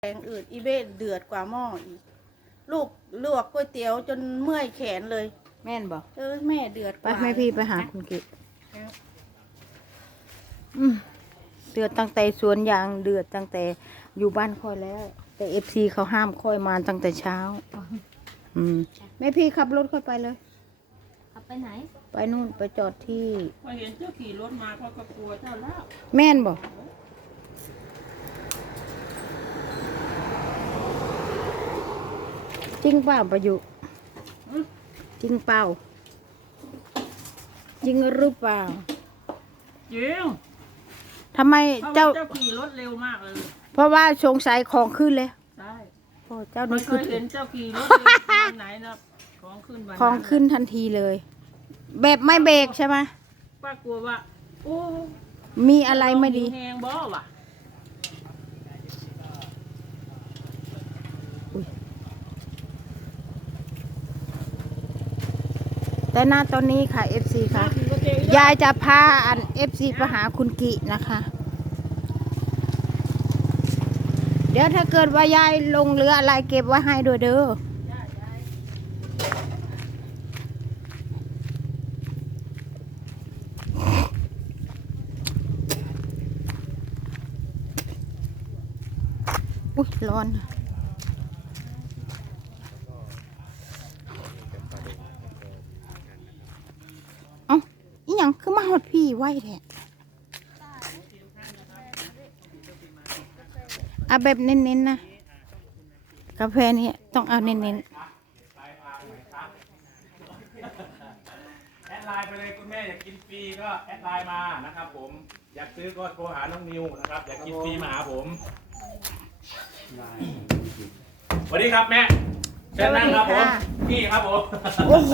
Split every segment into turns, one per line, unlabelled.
แกงอืดอีเบ้เดือดกว่าหม้ออีกลูกลวกก๋วยเตี๋ยวจนเมื่อยแขนเลย
แม่นบอก
แม่เดือดก
ไป
ว่า
แม่พี่ไปหาคุณกิเดือดตั้งแต่สวนยางเดือดตั้งแต่อยู่บ้านค่อยแล้ว แต่เอฟซีเขาห้ามค่อยมาตั้งแต่เช้าแม่พี่ขับรถค่อยไปเลย
ขับไปไหน
ไปนู่นไปจอดที่
พอเห็นเจ้าขี่รถมาก็กลัวเจ้าแล้ว
แม่นบอกจริงเปล่าประยุจริงเปล่าจริงหรือเปล่า
จริง
ทำไมเจ้า
ขี่รถเร็วมากเลย
เพราะว่าสงสัยของขึ้นเลย
ใช่
โอ้เจ้า
ไม่
นี่
เคยเห็นเจ้าขี่รถเร็ววันไหนนะของขึ้นวัน
ของขึ้นทันทีเลยแบบไม่เบรกใช่ไหม
ป้ากลัวว่าโอ้
มีอะไรไม่ดี
แหงบ่ว่ะ
แต่หน้าตอนนี้ค่ะ FC ค่ะยายจะพาอัน FC ไปหาคุณกินะคะเดี๋ยวถ้าเกิดว่ายายลงเรืออะไรเก็บไว้ให้ด้วยเด้ออุ๊ยร้อนอีหยังคือมาหดพี่ไหวแท้เอาแบบเน้นๆนะกาแฟนี้ต้องเอาเน้นๆ
แอดไลน์ไปเลยคุณแม่อยากกินฟรีก็แอดไลน์มานะครับผมอยากซื้อก็โทรหาน้องนิวนะครับอยากกินฟรีมาหาผมสวัสดีครับแม่เชิญนั่งครับผมพี่ครับผม
โอ้โห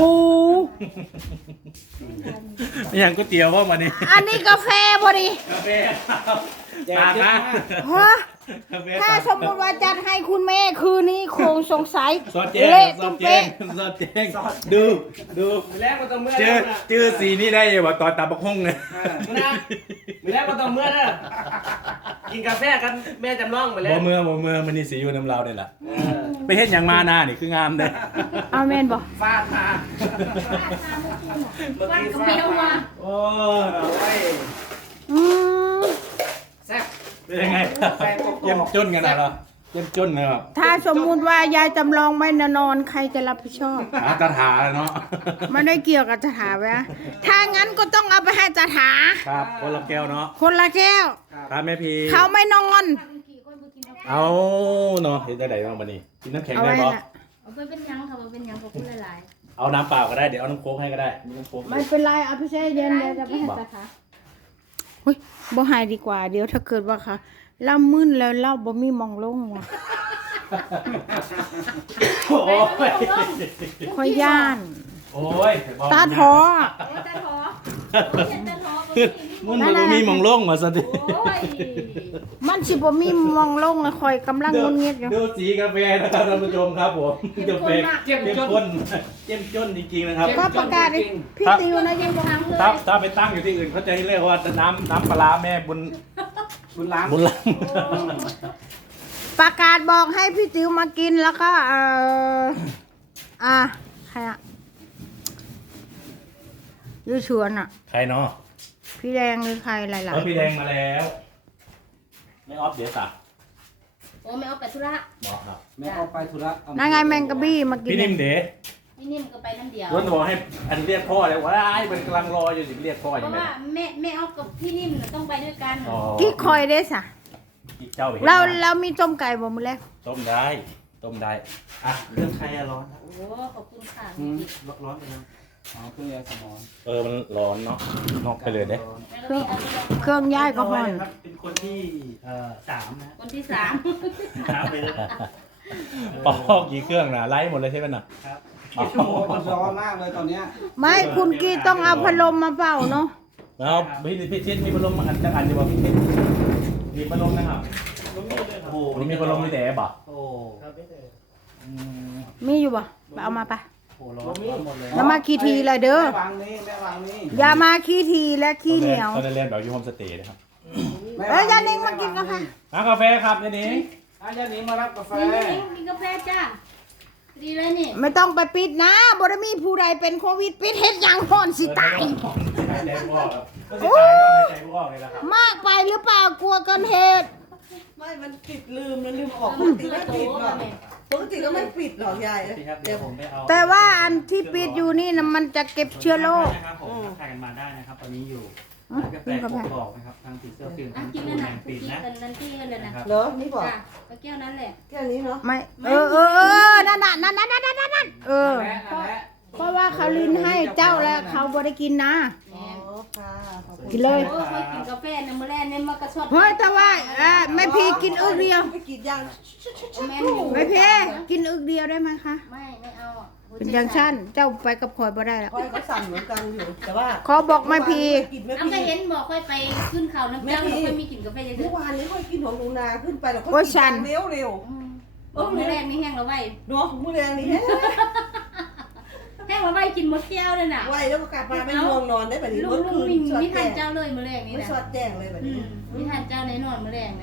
อย่างก๋วยเตี๋ยวว่าวันนี้
อันนี้กาแฟพอดี
กาแฟตากนะ
ฮะถ้าสมมติว่าจัดให้คุณแม่คืนนี้คงสงสัย
ซอสเจง
เละ
ซอ
ตุ้
ส
ม
เจ
เป๊ะ
งซอสเจงดู
แรกก็ต้องเมื่อ
เจอสีนี้ได้บอกตอนตาบักฮงเลย
แรกก็ต้องเมื่อนะกินกาแฟกันแม่จำลองไปแล้ว
บ่เมื่อมันนี่สีอยู่น้ำเราเนี่ยแหละไปเฮ็ดอย่างมาหน้านี่คืองามเลย
เอาแม่นบอก
ฟาดมา
วันก็ไม่เอามา
โอ้
ยแซ่บ
เป็นยังไงเยี่ยมจนกันเหรอเยี่ยมจนเลยครับ
ถ้าสมมุติว่ายายจำลองไม่นอนใครจะรับผิดชอบ
ตาถาเนาะ
มันได้เกี่ยวกับจะถาไว้ถ้างั้นก็ต้องเอาไปให้จะถา
ครับคนละแก้วเนาะ
คนละแก้ว
ครับแม่พี
เขาไม่นอน
เอาเนาะเห็นได้ไหนบ้างบันนี้กินน้ำแข็งได้บ่
เอาไปเป็นยังค่ะมาเป็นยังขอบคุณหลาย
เอาน้ำเปล่าก็ได้เดี๋ยวเอาน้ำโค้กให้ก็ได้น้ำโค้ก
ไม่เป็นไรเอาไปแช่เย็นเดี๋ยวจะไปให้จะถาเฮ้ยบ่หายดีกว่าเดี๋ยวถ้าเกิดว่าค่ะเล่ามึนแล้วเล่าบ่มีมองลงว่ะ
โอ้ย
ค่อยย่าน
โอ้ย
ตาท้อ
ตาท้อตาท้อ
มันบ่มีมองลงมาซะดิ
มันสิบ่มีมองลงเลยคอยกำลังงุนเงียดอยู่
ดูสีกาแฟนะครับท่านผู้ชมครับผมกาแฟเข้มข้นจริงๆนะครับ
ก็ประกาศพี่ติวนะยังบ่ทำเลย
ถ้าไปตั้งอยู่ที่อื่นเขาจะเรียกว่าน้ำปลาแม่บุญล้ำ
ประกาศบอกให้พี่ติวมากินแล้วก็ใครอะยูชวนอะ
ใครเนาะ
พี่แดงหรือใครหลาย
ๆพี่แดงมาแล้วไม่ออฟเดี๋ยวสัก
โอ้ไม่เอาไปธุระ
บอกครับ
ไม่เอาไปธุระ
นายไงแมงกะบี้มากิน
พี่นิ่มเด๋
พี่นิ่มก็ไปนั่นเดียว
วันบอกให้อันเรียกพ่อเลยว่าไอ้เป็นกำลังรออยู่สิเรียกพ่ออ
เพราะว่าแม่ออฟกับพี่นิ่มต้องไปด้วยกัน
กิ๊กคอยได้สะ
เจ้า
เรามีต้มไก่บ่มื้อแรก
ต้มได้อ่ะ
เรื่องใครอะร้อน
โอ้ขอบคุณค่ะ
ร้อนไปแล้วอ๋อเครื่องยาสมอง
มันร้อนเนาะนอกไปเลยเด้
เครื่องย่ายก็ร้อน
เป็นคนที่3นะ
คนที่3
ไปเลย
ปอกกี่เครื่องนะไล่หมดเลยใช่ไหมน่ะ
ครับมันร้อนมากเลยตอนเนี้ย
ไม่คุณกี้ต้องเอาพัดลมมาเป่าเนาะ
แล้วพี่ชิดมีพัดลมอันจะอันอยู่บ่พี่ชิดมีพัดลมนะครับโอ้นี่มีพัดลมมีแต่บ่
โอ้
มีอยู่บ่เอามาไป
โอ้ร้อนหมดเลย
อย่ามาขี้ทีเลยเด้อ
แม่วางนี่
อย่ามาขี้ทีและขี้เหนียว
ตอนเรียนแบบยูโฮมสเตย์นะครับ
ยานิ่งมากินกาแฟ
กาแฟครับยานิ่ง
อาจารย์หนิงมารับกาแฟ
นี่กินกาแฟจ้าดีเลยนี่
ไม่ต้องไปปิดนะบ่ได้มีผู้ใดเป็นโควิดปิดเฮ็ดหยังก่อนสิตาย
หายใจไม่ออกครับก็สิตายก็หายใจไม่ออกเลยละครับ
มากไปหรือเปล่ากลัวเกันเหตุ
ไม่มันปิดลืมออกปกติไม่ปิดหรอกปกติก็ไม่ปิดหรอกยาย
พี่ครับเดี๋ยวผมไปเอา
แต่ว่าอันที่ปิดอยู่นี่นะมันจะเก็บเชื้อโรค
นะครับผมทักทายกันมาได้นะครับตอนนี้อยู่กาแฟกบอกนะครับทางผีเสื้อฟิล์ม
อ่ะ
ทาง
กิน
คู
นั่น
แม
น่ะ
งปีนนะ
กินนั่นที่กันเลยนะ
นะครับ
เหรอนี่บอก
จ้าเอาแก้วนั้นแหละ
แค่นี้เนาะ
ไม่นั่นน่ะนั่นเพราะว่าเขาลินให้เจ้าแล้วเขาบ่ได้กินนะ
อ๋อค่ะขอบคุณ
กินเลย
โอ้ยค่อยกินกาแฟในมื้อแรกเนี่ยมากระชด
เฮ้ยแต่ว่าแม่พี่กินอึกเดียว
ไม่กินยัง
แม่นอยู่
แม่พี่กินอึกเดียวได้ไหมคะ
ไม่เอาอ่ะ
เป็นอย่างชั้นเจ้าไปกับคอยบ่ได้แล้ว
คอยก็สั่นเหมือนกันอยู่แต่ว่า
ขอบอกแม่พี่
กินไม่
เอา
พี
ก็เห็นบอกค่อยไปขึ้นเขาน้ำเจ้าแล้วค่อยมีกินกาแฟเย
เมื่
อะ
อวานนี้ค่อยกินของหนูนาขึ้นไปแล้วก็
โอ้ย
กิ
สั่น
เร็วเร็ว
ๆมื้อแรกนี่แห้งเราไว้
เนาะมื้อแรงนี่
แห้งเราไว้กินหมดแก้วเลยน่ะ
ไหวแล้วก็กลับมาไม่ง่วงนอนได้แบบนี้
ลุ
เมื่
ง
อคืน
มี
สอด
มีทา
แจ้
น
ง
เจ้าเลยมื้อแรกนี่
ไม่
นะ
สอดแจ้งเลยแบบนี้
มีทานเจ้าในนอนมื้อแรกนะ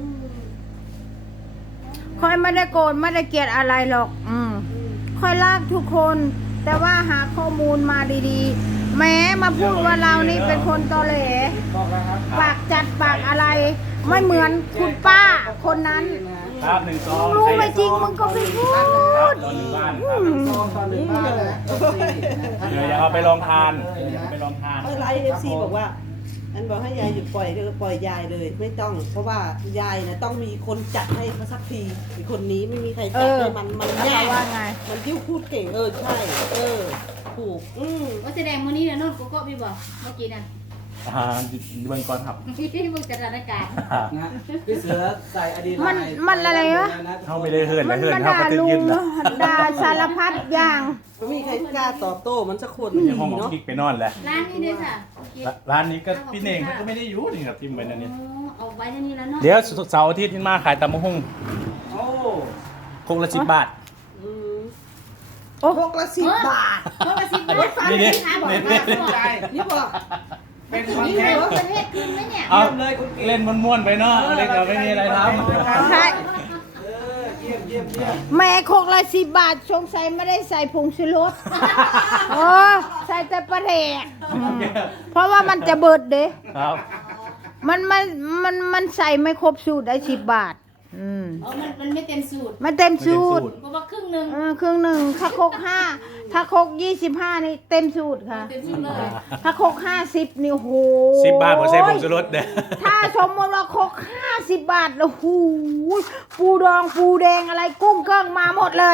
คอยไม่ได้โกรธไม่ได้เกลียดอะไรหรอกคอยรักทุกคน แต่ว่าหาข้อมูลมาดีๆ แม้มาพูดว่าเรานี่เป็นคนตอแหล
บอกแล้วครับ
ปากจัดปากอะไร ไม่เหมือนคุณป้าคนนั้น
ครับหนึ่งซอง
รู้ไม่จริงมึงก็ไม่พูด
ครับตอนหนึ่งบ้านครับ
ซองตอนหนึ่งบ้านนะ
เดี๋ยวจะเอาไปลองทานไปลองทาน
ไลฟ์เอฟซีบอกว่าอันบอกให้ยายหยุดปล่อยเลยปล่อยยายเลยไม่ต้อง เพราะว่ายายนะต้องมีคนจัดให้เขาสักทีไอ้คนนี้ไม่มีใครจัดให้มัน
แล้ว
แย่
เราว่าไง
มันที่พูดเก่งใช่ถูก
ว่าแสดงมื้อนี้น่ะนอนโกโก้พี่บ่เมื่อกี้น่ะ
เบิ่งก่อนครับ
ที่มึงจัดรายการ
นะพี่เสือใส่อดีต
มันอะไรวะ
เข้าไปเลยเหิน
มั
เลยเหิน
มา
เข้า
ด่า
ไปถึง
ลุง
ยืนแล้ว
ด่าสารพัดอย่าง
ไม่มีใครกล้าตอบโต้มันสักคน
ยังห้องหมอ
เนาะ
กิ๊กไปนอนแล้ว
ร้านนี้ด้วยค่ะ
ร้านนี้ก็พี่เน่งก็ไม่ได้อยู่นี่ครับทิมไปนั่นนี่
เอาไว้ในนี้แล้วเนาะ
เดี๋ยวเสาร์อาทิตย์นี่มาขายตำมะฮุ่ง
โอ้
คงละ10 บาท
โอ้
พกละ10 บาท
เพราะว่าสิบบาท
นี่
ค่ะบอก
นี่
ว่า
นี่
บอก
ใจ
นี่บอก
เป็นคอน
นี่
เท
เหร
น
อ
ต์
ประเทศคืนไหมเนี่ย
เอา
เลยคุณเก๋
เล่นม้วนๆไปเนาะเล่นเราไม่มีอะไรทำ
ใช่
เยี่ยม
แม่โคกละ10 บาทสงสัยไม่ได้ใส่ผงชูรสโอ้ใส่แต่ปลาแดกเพราะว่ามันจะเบิดเด้
ครับ
มันใส่ไม่ครบสูตรได้10 บาท
มันไม่เต็มสูตร
มันเต็มสูตร
เพราะว่าครึ่งหนึง
ครึ่งหนึ่งถ้าโคก5ถ้าโคก25นี่เต็มสูตรค่ะ
เต็มสูตรเลย
ถ้าโคก50นี่โอ้โห
10 บาทผมใส่ผงชูรสเด้อ
ถ้าสมมติว่าโคก50 บาทโอ้โหปูดองปูแดงอะไรกุ้งเกิ้งมาหมดเลย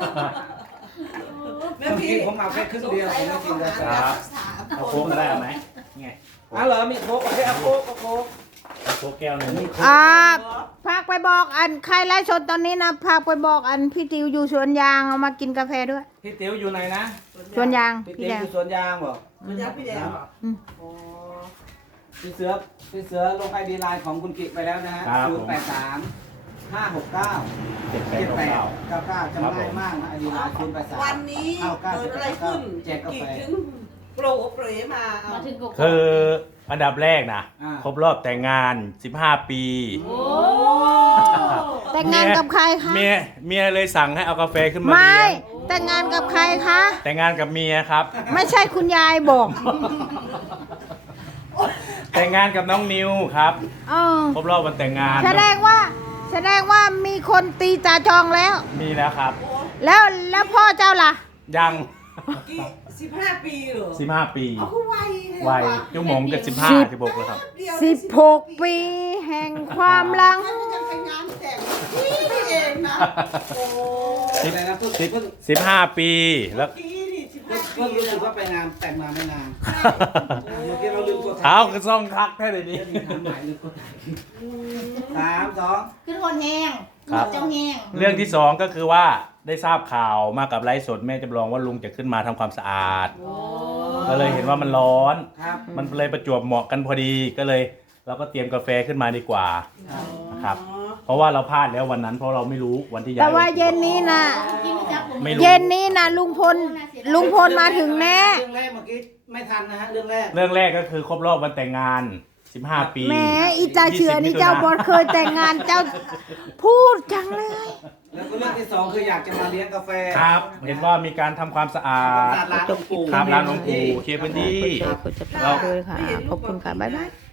แม่
เมื่อ
พี่
กี้ผมเอาแค่ครึ่งเดียวผมไม่กินเลย
ครับเอาโค้งได้ไหมไง
อ๋อเหรอมีโค้กโอเคเอาโค้กเอาโค้ก
เอาโค้กแก้วหนึ่ง
พากไปบอกอันใครไลฟ์สดตอนนี้นะพากไปบอกอันพี่ติวอยู่สวนยางเอามากินกาแฟด้วย
พี่ติ๋วอยู่ไหนนะ
สวนยาง
พี่
พี่
ติ๋ว
แด
อง ยู่สวนยางบอก
คุณยักษ์พี่แดง
อ๋อพี่เสือลงไอดีไลน์ของคุณกิไปแล้วนะฮะ083 569 7899จำได้มากนะไอดีไลน์083
วันนี้เกิดอะไรขึ้นกี่ถึงโปรเปรมาเอา
มาถึงโกโก้
คืออันดับแรกนะครบรอบแต่งงาน15 ปี
โอ้
แต่งงานกับใครคะ
เมียเลยสั่งให้เอากาแฟขึ้นมา
ไม่
เลี้ยง
แต่งงานกับใครคะ
แต่งงานกับเมียครับ
ไม่ใช่คุณยายบอก
แต่งงานกับน้องนิวครับ
เออ
ครบรอบวันแต่งงาน
แสดงว่ามีคนตีตาจองแล้ว
มีแล้วครับ
แล้วพ่อเจ้าล่ะ
ยัง
กี่15 ปีเหรอ
15 ปี
เอาคือไว
วัยชั่วโมงกับ15 16แล้วครับ
16 ปีแห่งความหลัง
มันยังไปงานแต่งนี่เองนะโอ้
อะไรนะเพิ่ง
15 ปีแล้ว
พี่นี่15 ปี
รู้สึ
แล้
ก
ว
ว่าไปงานแต่งมาไม่นานเมื่อกี้เราลืมกด
เอาคือซ่องคักแค่ไหนนี้
ถามหมายลืมกด3 2
ขึ้นคนแห้ง
ครับ
เจ้าแห้ง
เรื่องที่สองก็คือว่าได้ทราบข่าวมากับไลฟ์สดแม่จำลองว่าลุงจะขึ้นมาทำความสะอาด ก็เลยเห็นว่ามันร้อน
ครับ
มันเลยประจวบเหมาะกันพอดีก็เลยเราก็เตรียมกาแฟขึ้นมาดีกว่านะครับ เพราะว่าเราพลาดแล้ววันนั้นเพราะเราไม่รู้วันที่ย้าย
แต่ว่าเย็นนี้นะ
กินไม่จับผม
ไม่รู้
เย็นนี้นะลุงพลมาถึงแน่
เรื่องแรกเมื่อกี้ไม่ทันนะฮะเรื่องแรก
เรื่องแรกก็คือครบรอบวันแต่งงาน 15 ปี
แหมอีเจ้าเชือนี่เจ้าบอลเคยแต่งงานเจ้าพูดจังเลย
แล้วก็เรื่องที่สองคืออยากจะมาเลี้ยงกาแฟ
ครับ เห็นว่ามีการทำความสะอาด
ร้านองค์ปู่
ครับร้านองค์ปู่เคลียร์พื้นที่
กดแชร์กดติดตามเลยค่ะ ขอบคุณค่ะ บ๊ายบาย